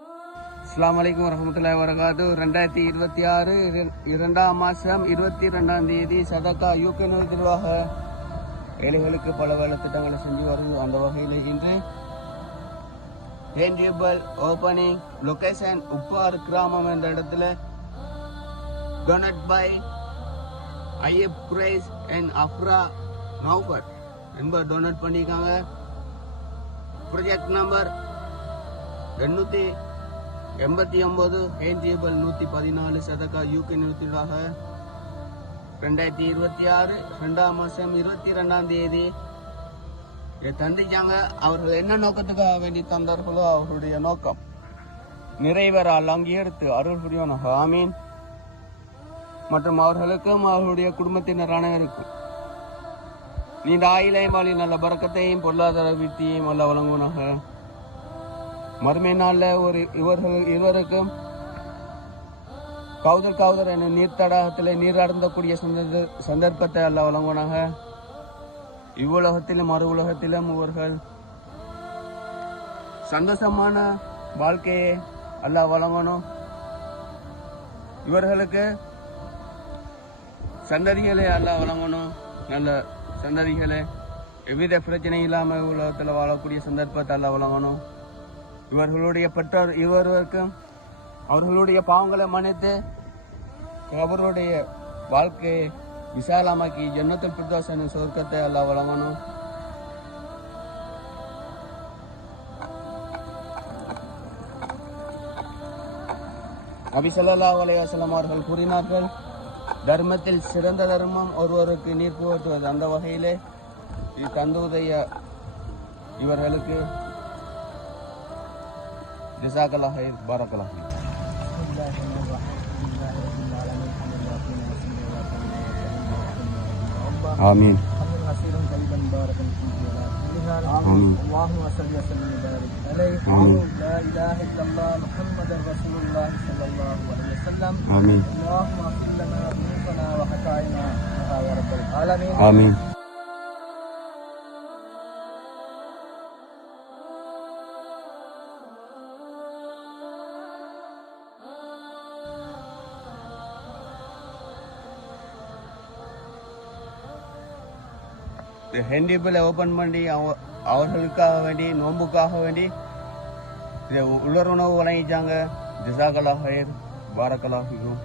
அஸ்ஸலாமு அலைக்கும் வரஹ்மத்துல்லாஹி வபரகாத்துஹு. 2026 2ஆம் மாதம் 22ஆம் தேதி சதகா யூகே நிர்வாக ஏழைகளுக்கு பல வேலை திட்டங்களை செஞ்சு வருது. அந்த வகையில் இன்று டேஞ்சபிள் ஓப்பனிங் லொகேஷன் உப்பாறு கிராமம் என்ற இடத்துல donut by ஐயப் Quraish and Afra Naufar என்பவர் டொனேட் பண்ணியிருக்காங்க. ப்ராஜெக்ட் நம்பர் 889 டேஞ்சபிள் 114 சதகா யூகே நிறுத்தியதாக 2026 2ஆம் மாதம் 22ஆம் தேதி தந்திச்சாங்க. அவர்கள் என்ன நோக்கத்துக்காக வேண்டி தந்தார்களோ அவர்களுடைய நோக்கம் நிறைவேற அங்கீகரித்து அருள் புரிவானாக. ஆமீன். மற்றும் அவர்களுக்கும் அவர்களுடைய குடும்பத்தினர் அனைவருக்கும் நீண்ட ஆயிலையும் வாழி நல்ல பறக்கத்தையும் பொருளாதார விருத்தியையும் அல்ல வழங்குவனாக. மறுமை நாளில் இருவருக்கும் கௌதர் என நீர் தடாகத்தில் நீர் அருந்தக்கூடிய சந்தர்ப்பத்தை அல்ல வழங்குவனாக. இவ்வுலகத்திலும் மறு உலகத்திலும் இவர்கள் சந்தோஷமான வாழ்க்கையை அல்ல வழங்கணும். இவர்களுக்கு சந்ததிகளை அல்ல வழங்கணும். நல்ல சந்ததிகளை எவ்வித பிரச்சனை இல்லாமல் உலகத்தில் வாழக்கூடிய சந்தர்ப்பத்தை அல்ல வழங்கணும். இவர்களுடைய பெற்றோர் இருவருக்கும் அவர்களுடைய பாவங்களை மன்னித்து அவருடைய வாழ்க்கையை விசாலமாக்கி ஜன்னத்துல் ஃபிர்தௌஸ் எனும் சொர்க்கத்தை அல்லாஹ் வழங்கணும். நபி ஸல்லல்லாஹு அலைஹி வஸல்லம் அவர்கள் கூறினார்கள், தர்மத்தில் சிறந்த தர்மம் ஒருவருக்கு நீர் புகட்டுவது. அந்த வகையிலே தந்துடைய இவர்களுக்கு ஜஸாக்கல்லாஹ் ஹைர், பாரக்கல்லாஹ் ஃபீக். ஆமீன். اللهم صل وسلم وبارك عليه. لا اله الا الله محمد رسول الله صلى الله عليه وسلم. آمين. اللهم اغفر لنا ذنوبنا وخطايانا يا رب العالمين. آمين. ஹெண்டிபிளை ஓப்பன் பண்ணி அவர்களுக்காக வேண்டி நோன்புக்காக வேண்டி இதை உலர் உணவு வழங்கிச்சாங்க. ஜஸாக்கல்லாஹ் ஹைர், பாரக்கல்லாஹ் ஃபீக்கும்.